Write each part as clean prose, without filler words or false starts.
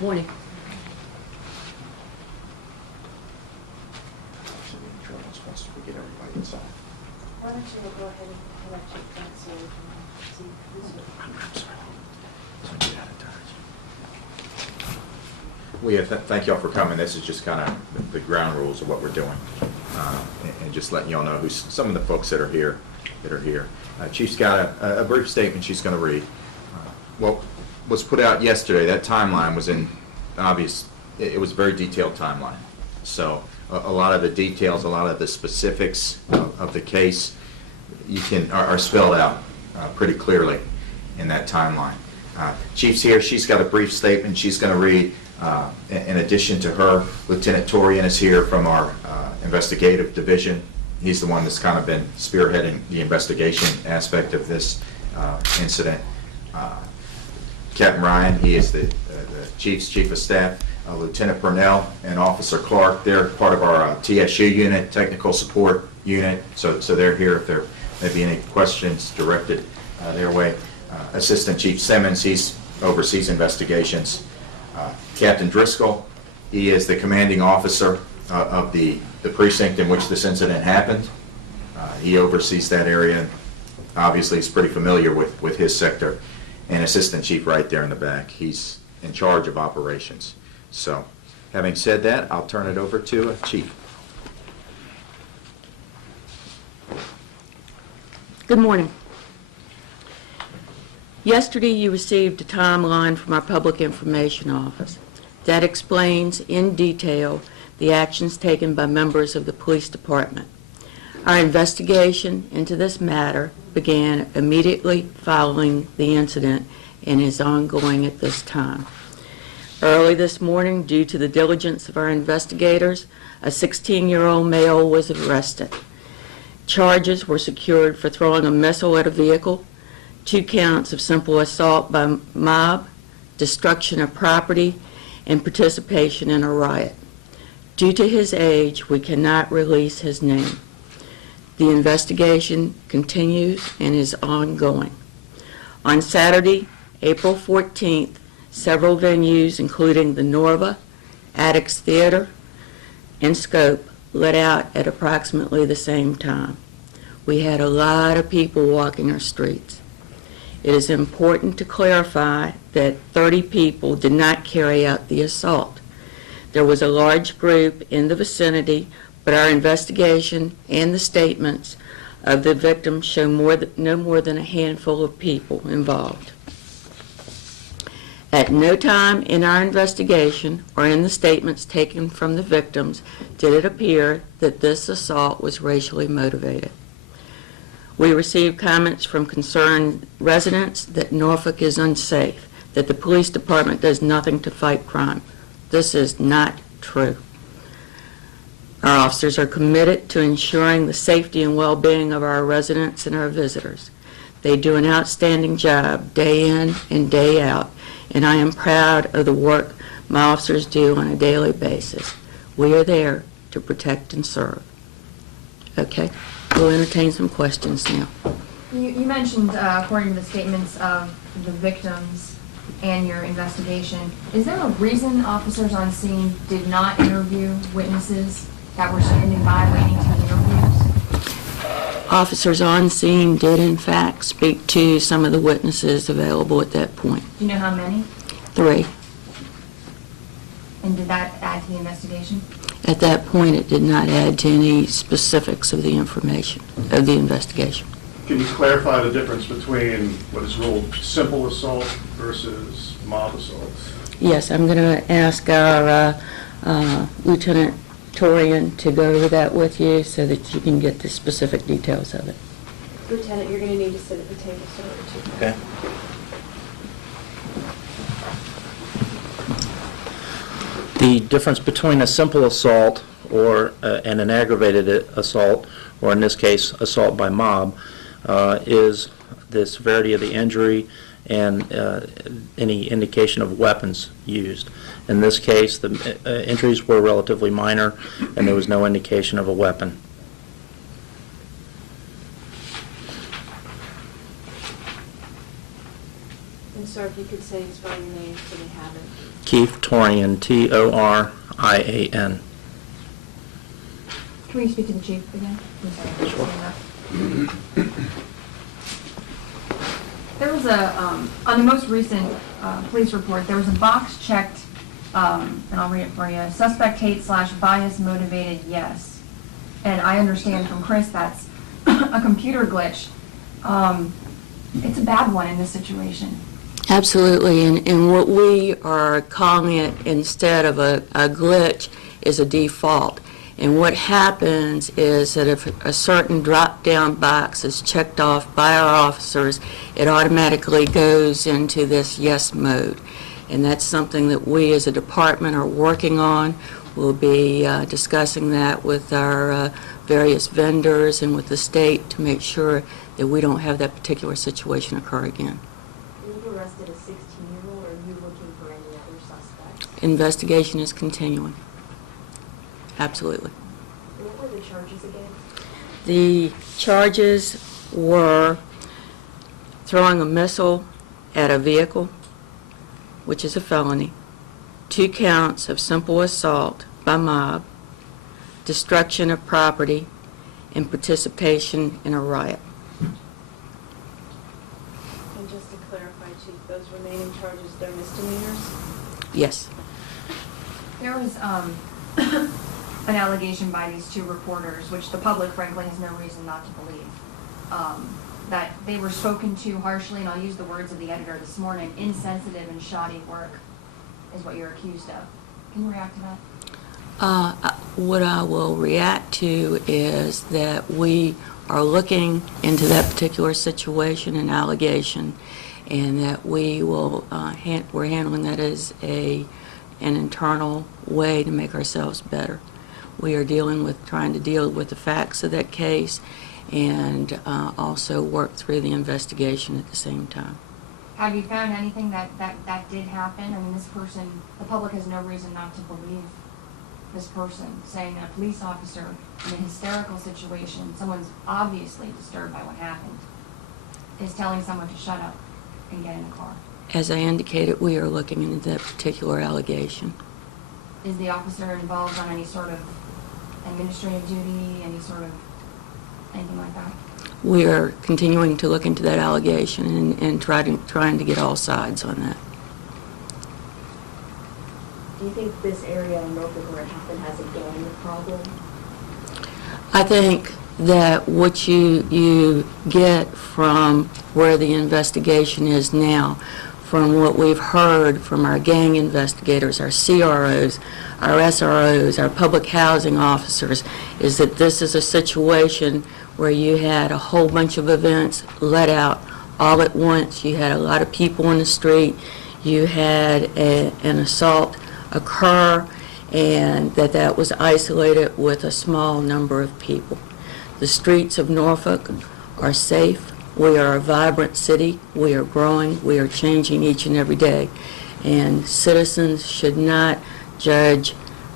Morning. Once we get everybody inside. Why don't you go ahead and collect your things so we can see who's with you. I'm sorry. So get out of touch. Thank y'all for coming. This is just kind of the ground rules of what we're doing, and just letting y'all know who's some of the folks that are here. Chief's got a brief statement she's going to read. What was put out yesterday, that timeline was it was a very detailed timeline. So a lot of the details, a lot of the specifics of the case are spelled out pretty clearly in that timeline. Chief's here. She's got a brief statement she's going to read. In addition to her, Lieutenant Torian is here from our investigative division. He's the one that's kind of been spearheading the investigation aspect of this incident. Captain Ryan, he is the Chief's Chief of Staff. Lieutenant Purnell and Officer Clark, they're part of our TSU unit, Technical Support Unit, so they're here if there may be any questions directed their way. Assistant Chief Simmons, he oversees investigations. Captain Driscoll, he is the commanding officer of the precinct in which this incident happened. He oversees that area, and obviously is pretty familiar with his sector. And Assistant Chief right there in the back, he's in charge of operations. So, having said that, I'll turn it over to Chief. Good morning. Yesterday you received a timeline from our Public Information Office that explains in detail the actions taken by members of the police department. Our investigation into this matter began immediately following the incident and is ongoing at this time. Early this morning, due to the diligence of our investigators, a 16-year-old male was arrested. Charges were secured for throwing a missile at a vehicle, 2 counts of simple assault by mob, destruction of property, and participation in a riot. Due to his age, we cannot release his name. The investigation continues and is ongoing. On Saturday, April 14th, several venues, including the Norva, Addicts Theater, and Scope, let out at approximately the same time. We had a lot of people walking our streets. It is important to clarify that 30 people did not carry out the assault. There was a large group in the vicinity, but our investigation and the statements of the victims show no more than a handful of people involved. At no time in our investigation or in the statements taken from the victims did it appear that this assault was racially motivated. We received comments from concerned residents that Norfolk is unsafe, that the police department does nothing to fight crime. This is not true. Our officers are committed to ensuring the safety and well-being of our residents and our visitors. They do an outstanding job day in and day out, and I am proud of the work my officers do on a daily basis. We are there to protect and serve. Okay, we'll entertain some questions now. You mentioned, according to the statements of the victims and your investigation, is there a reason officers on scene did not interview witnesses that were standing by waiting to be interviewed? Officers on scene did, in fact, speak to some of the witnesses available at that point. Do you know how many? 3. And did that add to the investigation? At that point, it did not add to any specifics of the information, of the investigation. Can you clarify the difference between what is ruled simple assault versus mob assaults? Yes, I'm going to ask our Lieutenant Torian to go over that with you so that you can get the specific details of it. Lieutenant, you're going to need to sit at the table so that you Okay. The difference between a simple assault and an aggravated assault, or in this case, assault by mob, is the severity of the injury and any indication of weapons used. In this case, the injuries were relatively minor, and there was no indication of a weapon. And sir, if you could say spell your name so they have it. Keith Torian, Torian. Can we speak to the chief again? I'm sorry, I didn't stand up. There was on the most recent police report, there was a box checked, and I'll read it for you, suspect hate/bias motivated, yes. And I understand from Chris that's a computer glitch. It's a bad one in this situation. Absolutely, and what we are calling it instead of a glitch is a default. And what happens is that if a certain drop-down box is checked off by our officers, it automatically goes into this yes mode. And that's something that we as a department are working on. We'll be discussing that with our various vendors and with the state to make sure that we don't have that particular situation occur again. You've arrested a 16-year-old, or are you looking for any other suspects? Investigation is continuing. Absolutely. What were the charges again? The charges were throwing a missile at a vehicle, which is a felony, 2 counts of simple assault by mob, destruction of property, and participation in a riot. And just to clarify, Chief, those remaining charges, they're misdemeanors? Yes. There was an allegation by these 2 reporters, which the public frankly has no reason not to believe, that they were spoken to harshly, and I'll use the words of the editor this morning, insensitive and shoddy work is what you're accused of. Can you react to that? What I will react to is that we are looking into that particular situation and allegation, and that we will we're handling that as an internal way to make ourselves better. We are trying to deal with the facts of that case and also work through the investigation at the same time. Have you found anything that did happen? I mean, this person, the public has no reason not to believe this person, saying that a police officer in a hysterical situation, someone's obviously disturbed by what happened, is telling someone to shut up and get in a car. As I indicated, we are looking into that particular allegation. Is the officer involved on any sort of administrative duty, anything like that? We are continuing to look into that allegation and trying to get all sides on that. Do you think this area in Norfolk where it happened has a gang problem? I think that what you get from where the investigation is now, from what we've heard from our gang investigators, our CROs, our SROs, our public housing officers, is that this is a situation where you had a whole bunch of events let out all at once. You had a lot of people in the street. You had an assault occur, and that was isolated with a small number of people. The streets of Norfolk are safe. We are a vibrant city. We are growing. We are changing each and every day. And citizens should not judge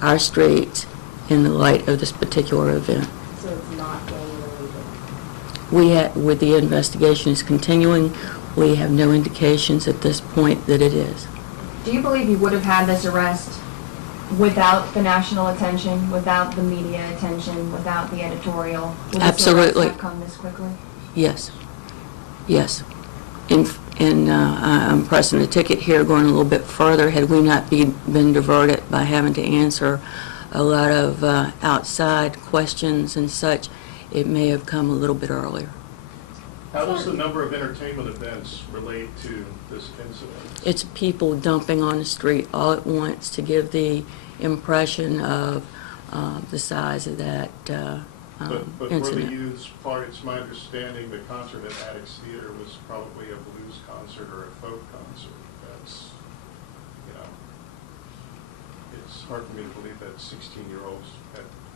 our streets in the light of this particular event. So it's not gang-related? With the investigation is continuing, we have no indications at this point that it is. Do you believe you would have had this arrest without the national attention, without the media attention, without the editorial? Would Absolutely. this arrest have come this quickly? Yes. Yes. I'm pressing the ticket here, going a little bit further. Had we not been diverted by having to answer a lot of outside questions and such, it may have come a little bit earlier. How does the number of entertainment events relate to this incident? It's people dumping on the street all at once to give the impression of the size of that But for the incident. youth's part, it's my understanding the concert at Addicts Theater was probably a blues concert or a folk concert. That's, it's hard for me to believe that 16-year-olds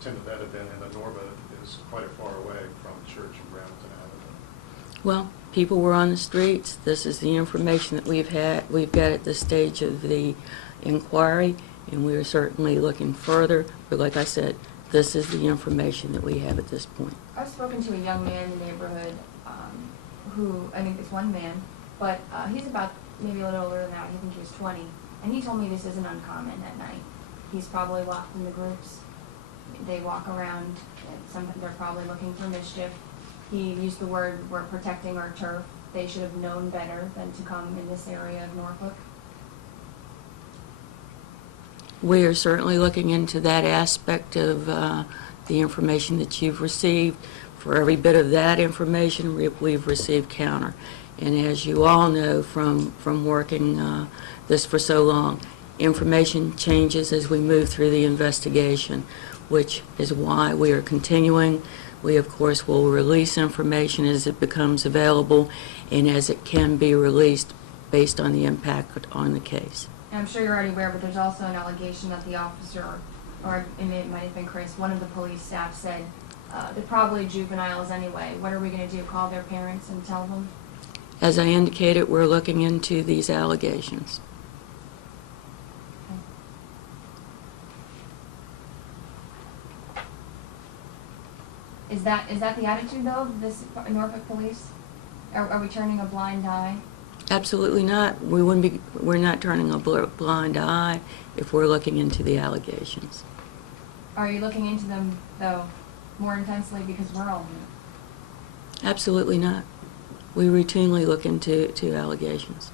attended that event, and the Norva is quite far away from the church in Brampton Avenue. Well, people were on the streets. This is the information that we've got at this stage of the inquiry, and we are certainly looking further. But like I said, this is the information that we have at this point. I've spoken to a young man in the neighborhood who, I think it's one man, but he's about maybe a little older than that, I think he was 20, and he told me this isn't uncommon at night. He's probably walked in the groups, they walk around, and they're probably looking for mischief. He used the word, "We're protecting our turf." They should have known better than to come in this area of Norfolk. We are certainly looking into that aspect of the information that you've received. For every bit of that information, we've received counter. And as you all know from working this for so long, information changes as we move through the investigation, which is why we are continuing. We, of course, will release information as it becomes available and as it can be released based on the impact on the case. And I'm sure you're already aware, but there's also an allegation that the officer, or it might have been Chris, one of the police staff said, they're probably juveniles anyway. What are we going to do, call their parents and tell them? As I indicated, we're looking into these allegations. Is that the attitude, though, of this Norfolk police? Are we turning a blind eye? Absolutely not. We're not turning a blind eye if we're looking into the allegations. Are you looking into them, though, more intensely because we're all new? Absolutely not. We routinely look into allegations.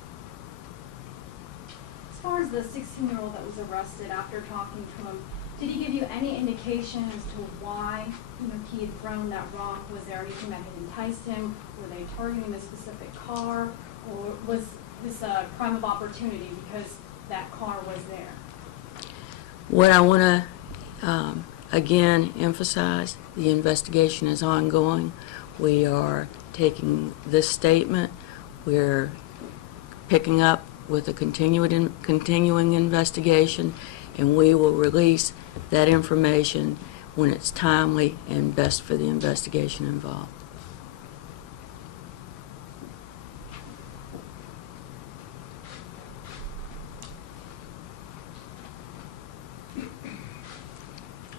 As far as the 16-year-old that was arrested, after talking to him, did he give you any indication as to why, he had thrown that rock? Was there anything that had enticed him? Were they targeting a specific car? Or was this a crime of opportunity because that car was there? What I want to, again, emphasize, the investigation is ongoing. We are taking this statement. We're picking up with a continuing investigation, and we will release that information when it's timely and best for the investigation involved.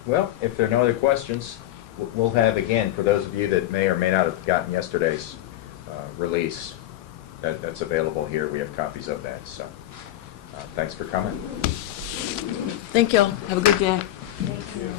Well, if there are no other questions, we'll have, again, for those of you that may or may not have gotten yesterday's release, that's available here. We have copies of that, so thanks for coming. Thank y'all. Have a good day. Thank you.